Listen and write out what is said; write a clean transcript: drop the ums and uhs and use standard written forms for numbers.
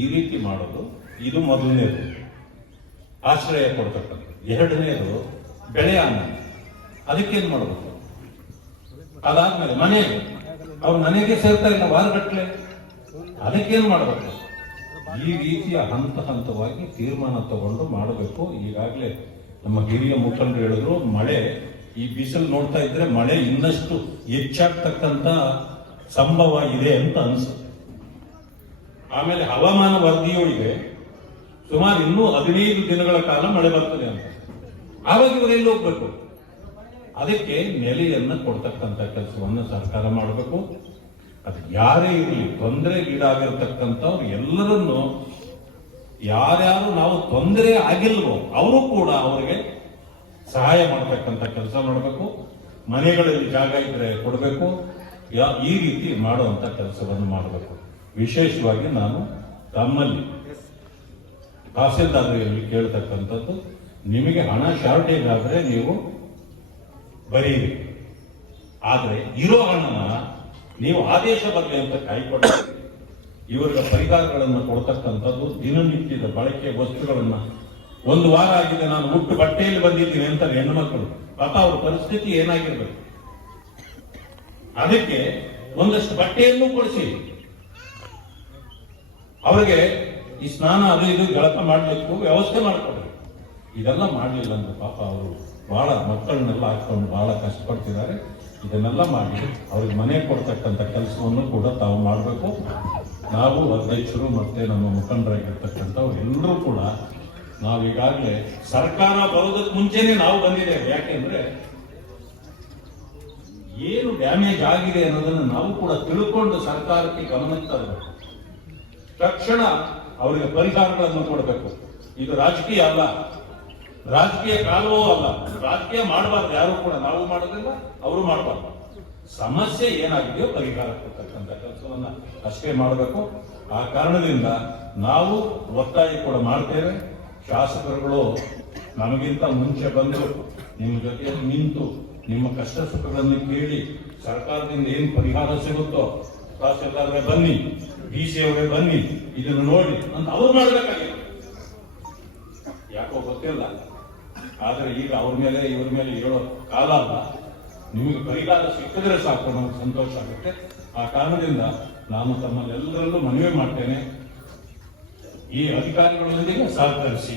ಈ ರೀತಿ ಮಾಡೋದು ಇದು ಮೊದಲನೇದು, ಆಶ್ರಯ ಕೊಡ್ತಕ್ಕಂಥದ್ದು. ಎರಡನೇದು ಬೆಳೆ ಅನ್ನ, ಅದಕ್ಕೇನು ಮಾಡಬೇಕು? ಅದಾದ್ಮೇಲೆ ಮನೆಗೆ ಅವ್ರ ಮನೆಗೆ ಸೇರ್ತಾ ಇಲ್ಲ ವಾರಗಟ್ಟಲೆ, ಅದಕ್ಕೇನು ಮಾಡಬೇಕು? ಈ ರೀತಿಯ ಹಂತ ಹಂತವಾಗಿ ತೀರ್ಮಾನ ತಗೊಂಡು ಮಾಡಬೇಕು. ಈಗಾಗಲೇ ನಮ್ಮ ಹಿರಿಯ ಮುಖಂಡರು ಹೇಳಿದ್ರು, ಮಳೆ ಈ ಬಿಸಿಲು ನೋಡ್ತಾ ಇದ್ರೆ ಮಳೆ ಇನ್ನಷ್ಟು ಹೆಚ್ಚಾಗ್ತಕ್ಕಂಥ ಸಂಭವ ಇದೆ ಅಂತ ಅನ್ಸುತ್ತೆ. ಆಮೇಲೆ ಹವಾಮಾನ ವರದಿಯೊಳಗೆ ಸುಮಾರು ಇನ್ನೂ 15 ದಿನಗಳ ಕಾಲ ಮಳೆ ಬರ್ತದೆ ಅಂತ. ಆವಾಗ ಇವರೆಲ್ಲಿ ಹೋಗ್ಬೇಕು? ಅದಕ್ಕೆ ನೆಲೆಯನ್ನ ಕೊಡ್ತಕ್ಕಂಥ ಕೆಲಸವನ್ನು ಸರ್ಕಾರ ಮಾಡಬೇಕು. ಅದು ಯಾರೇ ಇರಲಿ, ತೊಂದರೆಗೀಡಾಗಿರ್ತಕ್ಕಂಥವ್ರು ಎಲ್ಲರನ್ನು, ಯಾರ್ಯಾರು ನಾವು ತೊಂದರೆ ಆಗಿಲ್ವೋ ಅವರು ಕೂಡ ಅವರಿಗೆ ಸಹಾಯ ಮಾಡತಕ್ಕಂಥ ಕೆಲಸ ಮಾಡಬೇಕು. ಮನೆಗಳಲ್ಲಿ ಜಾಗ ಇದ್ರೆ ಕೊಡಬೇಕು. ಈ ರೀತಿ ಮಾಡುವಂತ ಕೆಲಸವನ್ನು ಮಾಡಬೇಕು. ವಿಶೇಷವಾಗಿ ನಾನು ತಮ್ಮಲ್ಲಿ ತಹಸೀಲ್ದಾರರಲ್ಲಿ ಕೇಳ್ತಕ್ಕಂಥದ್ದು, ನಿಮಗೆ ಹಣ ಶಾರ್ಟೇಜ್ ಆದ್ರೆ ನೀವು ಬರೀರಿ, ಆದ್ರೆ ಇರೋ ಹಣನ ನೀವು ಆದೇಶ ಬರಲಿ ಅಂತ ಕಾಯ್ಕೊಳ್ಳಿ. ಇವರಿಗೆ ಪರಿಹಾರಗಳನ್ನು ಕೊಡ್ತಕ್ಕಂಥದ್ದು, ದಿನನಿತ್ಯದ ಬಳಕೆ ವಸ್ತುಗಳನ್ನ, ಒಂದು ವಾರ ಆಗಿದೆ ನಾನು ಹುಟ್ಟು ಬಟ್ಟೆಯಲ್ಲಿ ಬಂದಿದ್ದೀನಿ ಅಂತ ಹೆಣ್ಣುಮಕ್ಕಳು, ಪಾಪ ಅವ್ರ ಪರಿಸ್ಥಿತಿ ಏನಾಗಿರ್ಬೇಕು, ಅದಕ್ಕೆ ಒಂದಷ್ಟು ಬಟ್ಟೆಯನ್ನು ಕೊಡಿಸಿ ಅವರಿಗೆ ಈ ಸ್ನಾನ ಅದು ಇದು ಜಳಕ ಮಾಡಲಿಕ್ಕೂ ವ್ಯವಸ್ಥೆ ಮಾಡಿಕೊಡ್ರಿ. ಇದೆಲ್ಲ ಮಾಡಲಿಲ್ಲ ಅಂದ್ರೆ ಪಾಪ ಅವರು ಬಹಳ ಮಕ್ಕಳನ್ನೆಲ್ಲ ಹಾಕೊಂಡು ಬಹಳ ಕಷ್ಟಪಡ್ತಿದ್ದಾರೆ. ಇದನ್ನೆಲ್ಲ ಮಾಡಿ ಅವ್ರಿಗೆ ಮನೆ ಕೊಡ್ತಕ್ಕಂಥ ಕೆಲಸವನ್ನು ಕೂಡ ತಾವು ಮಾಡಬೇಕು. ನಾವು ಅಧ್ಯಕ್ಷರು ಮತ್ತೆ ನಮ್ಮ ಮುಖಂಡರಾಗಿರ್ತಕ್ಕಂಥವ್ರು ಎಲ್ಲರೂ ಕೂಡ ನಾವೀಗಾಗಲೇ ಸರ್ಕಾರ ಬರೋದಕ್ಕೆ ಮುಂಚೆನೆ ನಾವು ಬಂದಿದ್ದೇವೆ. ಯಾಕೆಂದ್ರೆ ಏನು ಡ್ಯಾಮೇಜ್ ಆಗಿದೆ ಅನ್ನೋದನ್ನು ನಾವು ಕೂಡ ತಿಳ್ಕೊಂಡು ಸರ್ಕಾರಕ್ಕೆ ಗಮನಕ್ಕೆ ತರಬೇಕು. ತಕ್ಷಣ ಅವರಿಗೆ ಪರಿಹಾರಗಳನ್ನು ಕೊಡಬೇಕು. ಇದು ರಾಜಕೀಯ ಅಲ್ಲ, ರಾಜಕೀಯ ಕಾಲವೂ ಅಲ್ಲ. ರಾಜಕೀಯ ಮಾಡಬಾರ್ದು ಯಾರು ಕೂಡ, ನಾವು ಮಾಡೋದಿಲ್ಲ, ಅವರು ಮಾಡಬಾರ್ದು. ಸಮಸ್ಯೆ ಏನಾಗಿದೆಯೋ ಪರಿಹಾರ ಕೊಡ್ತಕ್ಕಂಥ ಕೆಲಸವನ್ನ ಅಷ್ಟೇ ಮಾಡಬೇಕು. ಆ ಕಾರಣದಿಂದ ನಾವು ಒತ್ತಾಯ ಕೂಡ ಮಾಡ್ತೇವೆ. ಶಾಸಕರುಗಳು ನಮಗಿಂತ ಮುಂಚೆ ಬಂದು ನಿಮ್ಮ ಜೊತೆಯಲ್ಲಿ ನಿಂತು ನಿಮ್ಮ ಕಷ್ಟ ಸುಖಗಳನ್ನು ಕೇಳಿ ಸರ್ಕಾರದಿಂದ ಏನು ಪರಿಹಾರ ಸಿಗುತ್ತೋ, ತಹಸೀಲ್ದಾರರೇ ಬನ್ನಿ, ಡಿಸಿ ಅವರೇ ಬನ್ನಿ, ಇದನ್ನು ನೋಡಿ ಅಂತ ಅವ್ರು ಮಾಡಬೇಕಾಗಿದೆ. ಯಾಕೋ ಗೊತ್ತಿಲ್ಲ, ಆದ್ರೆ ಈಗ ಅವ್ರ ಮೇಲೆ ಇವ್ರ ಮೇಲೆ ಹೇಳೋ ಕಾಲ ಅಲ್ಲ. ನಿಮಗೆ ಪರಿಹಾರ ಸಿಕ್ಕಿದ್ರೆ ಸಾಕು, ನಮ್ಗೆ ಸಂತೋಷ ಆಗುತ್ತೆ. ಆ ಕಾರಣದಿಂದ ನಾನು ತಮ್ಮಲ್ಲೆಲ್ಲರಲ್ಲೂ ಮನವಿ ಮಾಡ್ತೇನೆ, ಈ ಅಧಿಕಾರಿಗಳೊಂದಿಗೆ ಸಹಕರಿಸಿ.